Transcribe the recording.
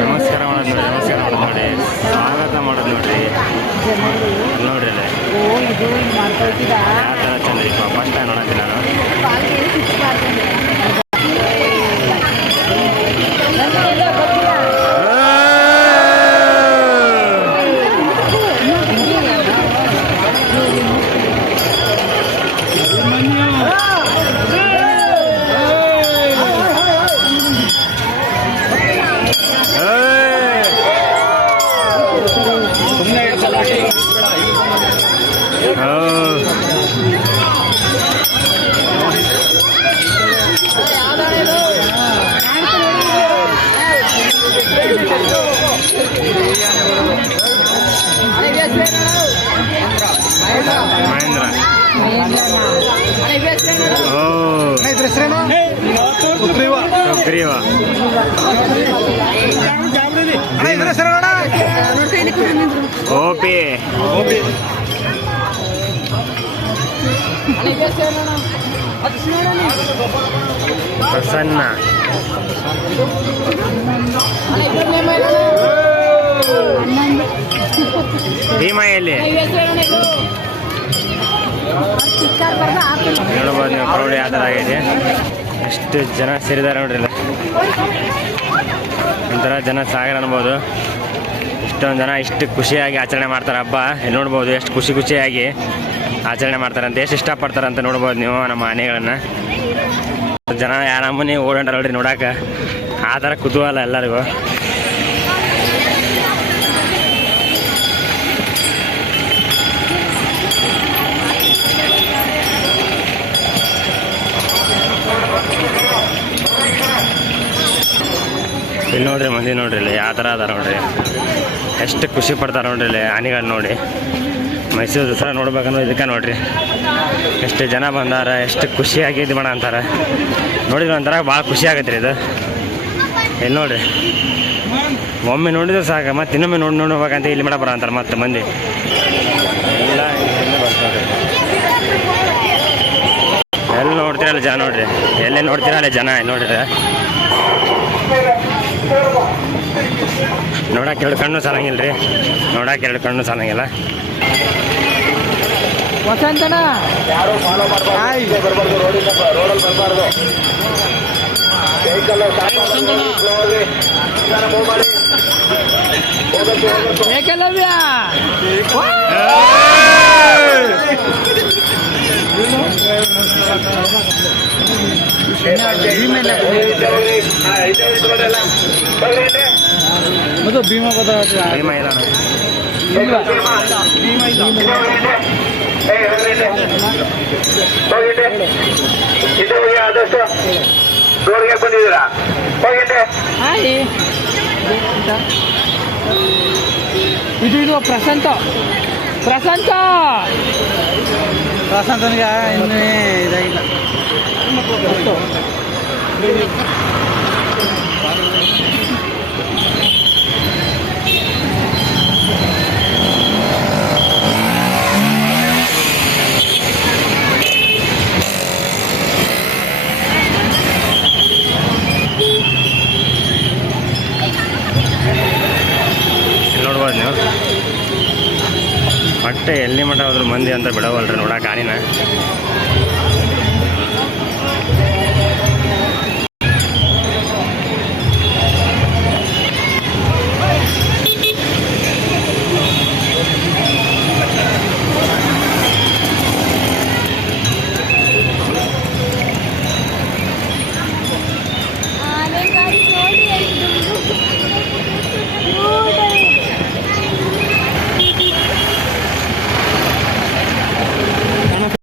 ನಮಸ್ಕಾರ ಮಾಡೋದು ನೋಡಿ, ಸ್ವಾಗತ ಮಾಡೋದು ನೋಡ್ರಿ. ನೋಡ್ರಿ ಯಾವ ಥರ ಚಂದ ಐತಿ. ಫಸ್ಟ್ ಟೈಮ್ ನೋಡತ್ತೀನಿ ನಾನು. ಮಹೇಂದ್ರ ಸುಗ್ರೀವ ಓಪಿ ಪ್ರಸನ್ನ ಭೀಮಾ ಎಲ್ಲಿ ನೋಡ್ಬೋದು ನೀವು. ಕ್ರೌಡ್ ಯಾವ ಥರ ಆಗಿದೆ, ಎಷ್ಟು ಜನ ಸೇರಿದ್ದಾರೆ ನೋಡ್ರಿಲ್ಲ. ಒಂಥರ ಜನ ಸಾಗರ ಅನ್ಬೋದು. ಇಷ್ಟೊಂದು ಜನ ಇಷ್ಟು ಖುಷಿಯಾಗಿ ಆಚರಣೆ ಮಾಡ್ತಾರೆ ಹಬ್ಬ. ಇಲ್ಲಿ ನೋಡ್ಬೋದು ಎಷ್ಟು ಖುಷಿಯಾಗಿ ಆಚರಣೆ ಮಾಡ್ತಾರೆ ಅಂತ, ಎಷ್ಟು ಇಷ್ಟಪಡ್ತಾರೆ ಅಂತ ನೋಡ್ಬೋದು ನೀವು ನಮ್ಮ ಆನೆಗಳನ್ನು. ಜನ ಯಾರ ನಮ್ಮನೆ ಓಡಾಡ್ರಿ ನೋಡೋಕೆ, ಆ ಥರ ಕುತೂಹಲ ಎಲ್ಲರಿಗೂ. ಇಲ್ಲಿ ನೋಡ್ರಿ ಮಂದಿ ನೋಡ್ರಿ, ಇಲ್ಲಿ ಯಾವ ಥರ ಅದಾರ ನೋಡ್ರಿ, ಎಷ್ಟು ಖುಷಿ ಪಡ್ತಾರೆ ನೋಡ್ರಿ ಇಲ್ಲಿ ಆನೆಗಳು ನೋಡಿ. ಮೈಸೂರು ದಸರಾ ನೋಡ್ಬೇಕನ್ನೋ ಇದಕ್ಕೆ ನೋಡ್ರಿ ಎಷ್ಟು ಜನ ಬಂದಾರ, ಎಷ್ಟು ಖುಷಿಯಾಗಿ ಇದು ಮಾಡ ಅಂತಾರೆ ನೋಡಿದ್ರೆ ಒಂಥರ ಭಾಳ ಖುಷಿ ಆಗತ್ತೆ ರೀ ಇದು. ಇಲ್ಲಿ ನೋಡ್ರಿ ಒಮ್ಮೆ ನೋಡಿದ್ರೆ ಸಾಕು, ಮತ್ತೆ ಇನ್ನೊಮ್ಮೆ ನೋಡ್ಬೇಕಂತ ಇಲ್ಲಿ ಮಾಡ ಬರ ಅಂತಾರೆ ಮತ್ತೆ ಮಂದಿ ಎಲ್ಲ ಬರ್ತಾರೆ. ಎಲ್ಲಿ ನೋಡ್ತೀರಲ್ಲ ಜನ ನೋಡ್ರಿ, ಎಲ್ಲಿ ನೋಡ್ತೀರಲ್ಲ ಜನ ನೋಡ್ರಿ. ನೋಡಕ್ಕೆ ಎರಡು ಕಣ್ಣು ಸಾಲಂಗಿಲ್ಲ ರೀ, ನೋಡಕ್ಕೆ ಎರಡು ಕಣ್ಣು ಸಾಲಂಗಿಲ್ಲ. ವಸಂತನ ಏಕಲವ್ಯ ಅದು ಭೀಮಾ ಭೀಮಾ ಇಲ್ಲ ಆದಷ್ಟು ರೋಡ್ಗೆ ಬಂದಿದ್ದೀರಾ ಹೋಗಿದ್ದೆ. ಇದು ಪ್ರಶಾಂತನಿಗೆ ಇನ್ನೂ ಇದಾಗಿಲ್ಲ. ನೋಡ್ಬೋದು ನೀವು, ಮತ್ತೆ ಎಲ್ಲಿ ಮಠ ಹೋದ್ರು ಮಂದಿ ಅಂತ ಬಿಡವಲ್ರಿ ನೋಡಕ್ಕೆ ಆನಿನ.